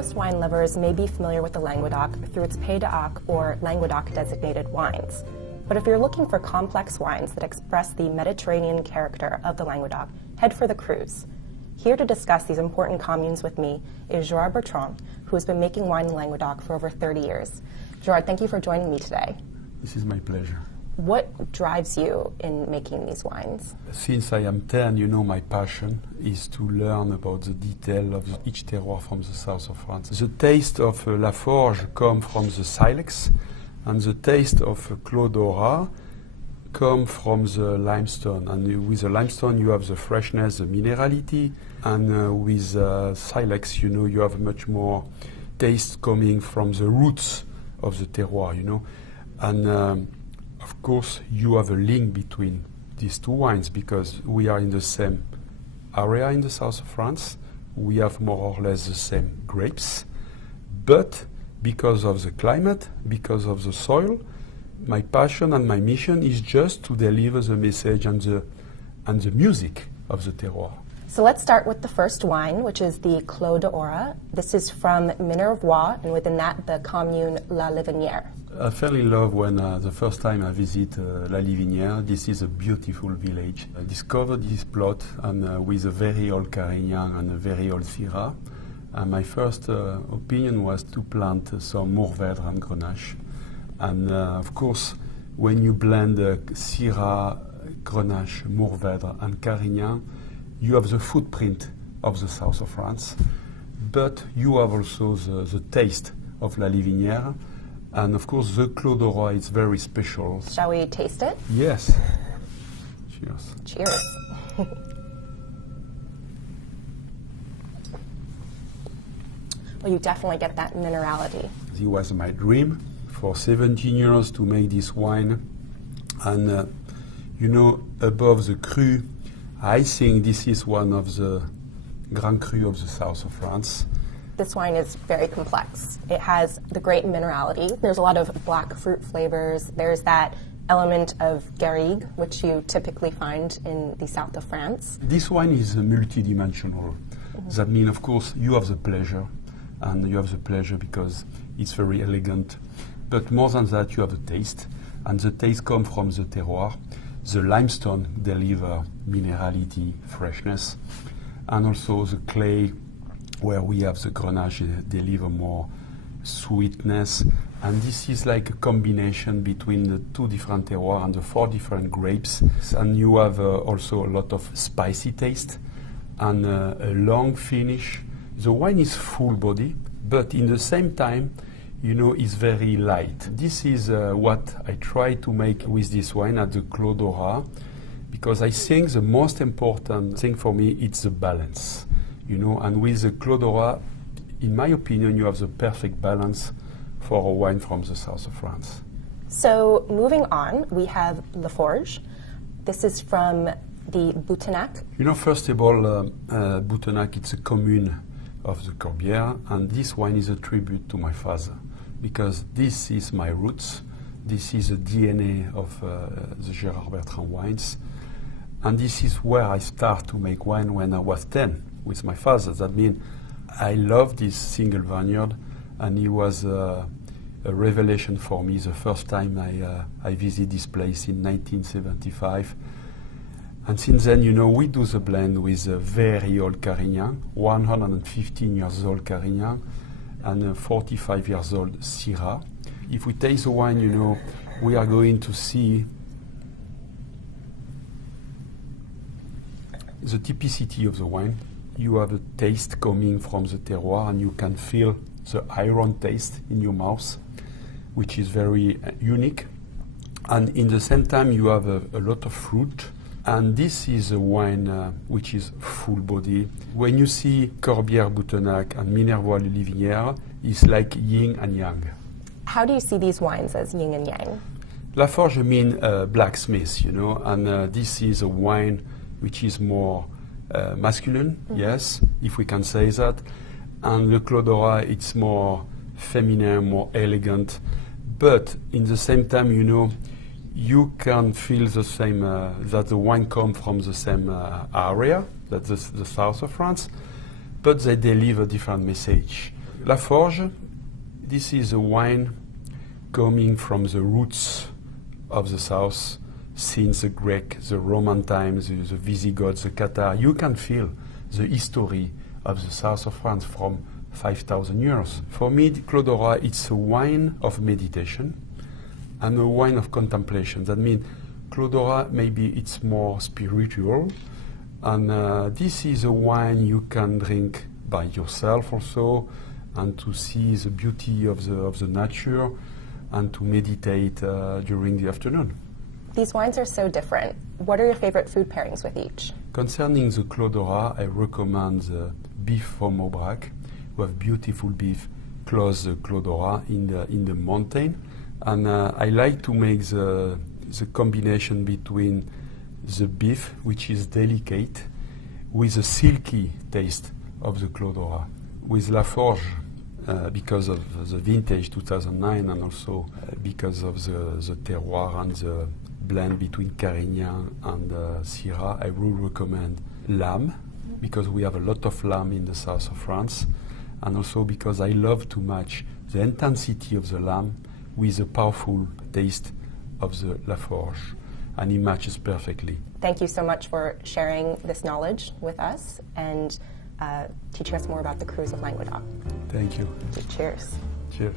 Most wine lovers may be familiar with the Languedoc through its Pays d'Oc or Languedoc designated wines. But if you're looking for complex wines that express the Mediterranean character of the Languedoc, head for the Crus. Here to discuss these important communes with me is Gerard Bertrand, who has been making wine in Languedoc for over 30 years. Gerard, thank you for joining me today. This is my pleasure. What drives you in making these wines? Since I am 10, my passion is to learn about the detail of each terroir from the south of France. The taste of Laforge comes from the silex, and the taste of Clos d'Aurà comes from the limestone. And with the limestone, you have the freshness, the minerality, and with silex, you have much more taste coming from the roots of the terroir, And of course, you have a link between these two wines because we are in the same area in the south of France. We have more or less the same grapes, but because of the climate, because of the soil, my passion and my mission is just to deliver the message and the music of the terroir. So let's start with the first wine, which is the Clos d'Aurà. This is from Minervois, and within that, the commune La Livinière. I fell in love when the first time I visit La Livinière. This is a beautiful village. I discovered this plot and with a very old Carignan and a very old Syrah. And my first opinion was to plant some Mourvèdre and Grenache. And of course, when you blend Syrah, Grenache, Mourvèdre and Carignan, you have the footprint of the south of France, but you have also the taste of La Livinière. And of course, the Clos d'Aurà is very special. Shall we taste it? Yes. Cheers. Cheers. Well, you definitely get that minerality. It was my dream for 17 years to make this wine. And, above the cru, I think this is one of the Grand Cru of the south of France. This wine is very complex. It has the great minerality. There's a lot of black fruit flavors. There's that element of garrigue, which you typically find in the south of France. This wine is multidimensional. That means, of course, you have the pleasure, and you have the pleasure because it's very elegant. But more than that, you have the taste, and the taste comes from the terroir. The limestone delivers minerality, freshness, and also the clay, where we have the Grenache, deliver more sweetness. And this is like a combination between the two different terroirs and the 4 different grapes. And you have also a lot of spicy taste and a long finish. The wine is full body, but in the same time, is very light. This is what I try to make with this wine at the Clos d'Aurà, because I think the most important thing for me is the balance. And with the Clos d'Aurà, in my opinion, you have the perfect balance for a wine from the south of France. So moving on, we have Laforge. This is from the Boutenac. First of all, Boutenac, it's a commune of the Corbière, and this wine is a tribute to my father, because this is my roots. This is the DNA of the Gerard Bertrand wines. And this is where I start to make wine when I was 10 with my father. That means I love this single vineyard, and it was a revelation for me the first time I visited this place in 1975. And since then, we do the blend with a very old Carignan, 115 years old Carignan, and a 45 years old Syrah. If we taste the wine, we are going to see the typicity of the wine. You have a taste coming from the terroir, and you can feel the iron taste in your mouth, which is very unique. And in the same time, you have a lot of fruit. And this is a wine which is full body. When you see Corbière Boutenac and Minervois La Livinière, it's like yin and yang. How do you see these wines as yin and yang? Laforge means blacksmith, and this is a wine which is more masculine, yes, if we can say that. And the Clos d'Aurà, it's more feminine, more elegant. But in the same time, you can feel the same, that the wine comes from the same area, that's the south of France, but they deliver different message. Laforge, this is a wine coming from the roots of the south since the Greek, the Roman times, the Visigoths, the Cathars. You can feel the history of the south of France from 5,000 years. For me, Clos d'Orat, it's a wine of meditation and a wine of contemplation. That means Clos d'Orat, maybe it's more spiritual, and this is a wine you can drink by yourself also, and to see the beauty of the nature, and to meditate during the afternoon. These wines are so different. What are your favorite food pairings with each? Concerning the Clos d'Orat, I recommend the beef from Aubrac. We have beautiful beef close the Clos d'Orat in the mountain, and I like to make the combination between the beef, which is delicate, with a silky taste of the Clos d'Orat. With Laforge, because of the vintage 2009, and also because of the terroir and the blend between Carignan and Syrah, I would recommend lamb, because we have a lot of lamb in the south of France, and also because I love to match the intensity of the lamb with the powerful taste of the Laforge, and it matches perfectly. Thank you so much for sharing this knowledge with us and teaching us more about the Crus of Languedoc. Thank you. Cheers. Cheers.